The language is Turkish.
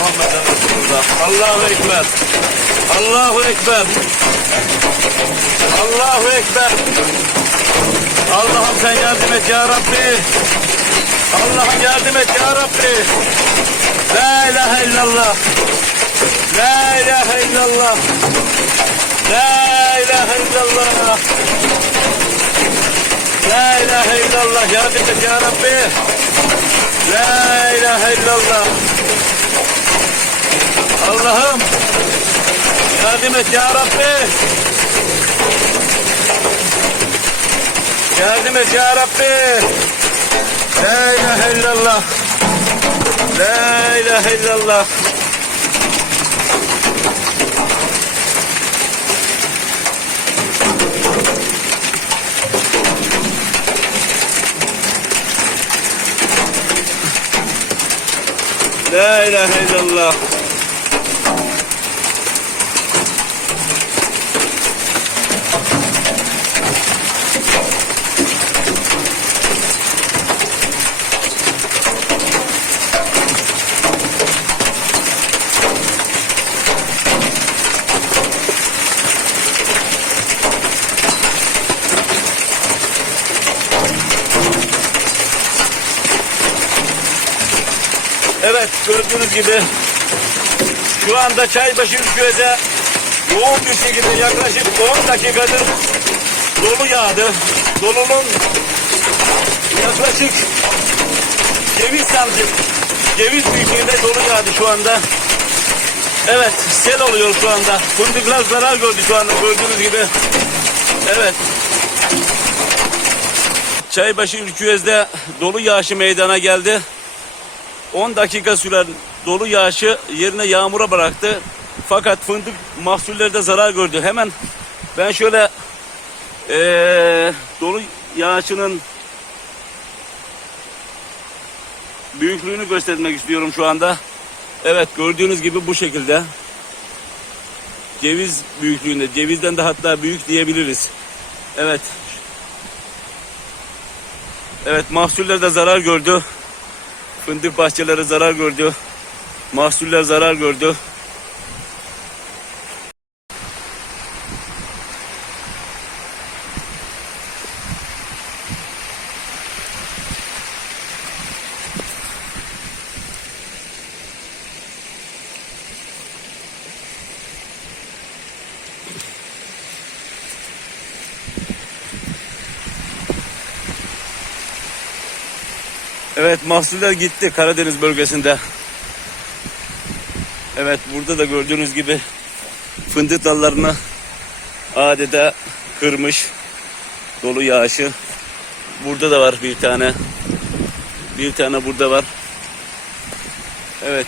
Muhammeden Resulullah. Allahu Ekber. Allahu Ekber. Allahu Ekber. Allah'ım sen yardım et ya Rabbi. Allah'ım yardım et ya Rabbi. La ilahe illallah. La ilahe illallah. La ilahe illallah. La ilahe illallah. Yardım et ya Rabbi. La ilahe illallah. Allah'ım yardım et ya Rabbi. Yardım et ya Rabbi. La ilahe illallah. La ilahe illallah. La ilahe illallah. Evet gördüğünüz gibi şu anda Çaybaşı Ülkü'de yoğun bir şekilde yaklaşık 10 dakikadır dolu yağdı. Dolunun yaklaşık ceviz santim, ceviz büyüklüğünde dolu yağdı şu anda. Evet sel oluyor şu anda. Fındıklar zarar gördü şu anda gördüğünüz gibi. Evet. Çaybaşı Ülküyez'de dolu yağışı meydana geldi. 10 dakika süren dolu yağışı yerine yağmura bıraktı. Fakat fındık mahsulleri de zarar gördü. Hemen ben şöyle eee, dolu yağışının büyüklüğünü göstermek istiyorum şu anda. Evet gördüğünüz gibi bu şekilde. Ceviz büyüklüğünde. Cevizden de hatta büyük diyebiliriz. Evet. Evet mahsuller de zarar gördü. Fındık bahçeleri zarar gördü. Mahsuller zarar gördü. Evet mahsuller gitti Karadeniz bölgesinde. Evet burada da gördüğünüz gibi fındık dallarını adeta kırmış dolu yağışı. Burada da var bir tane. Bir tane burada var. Evet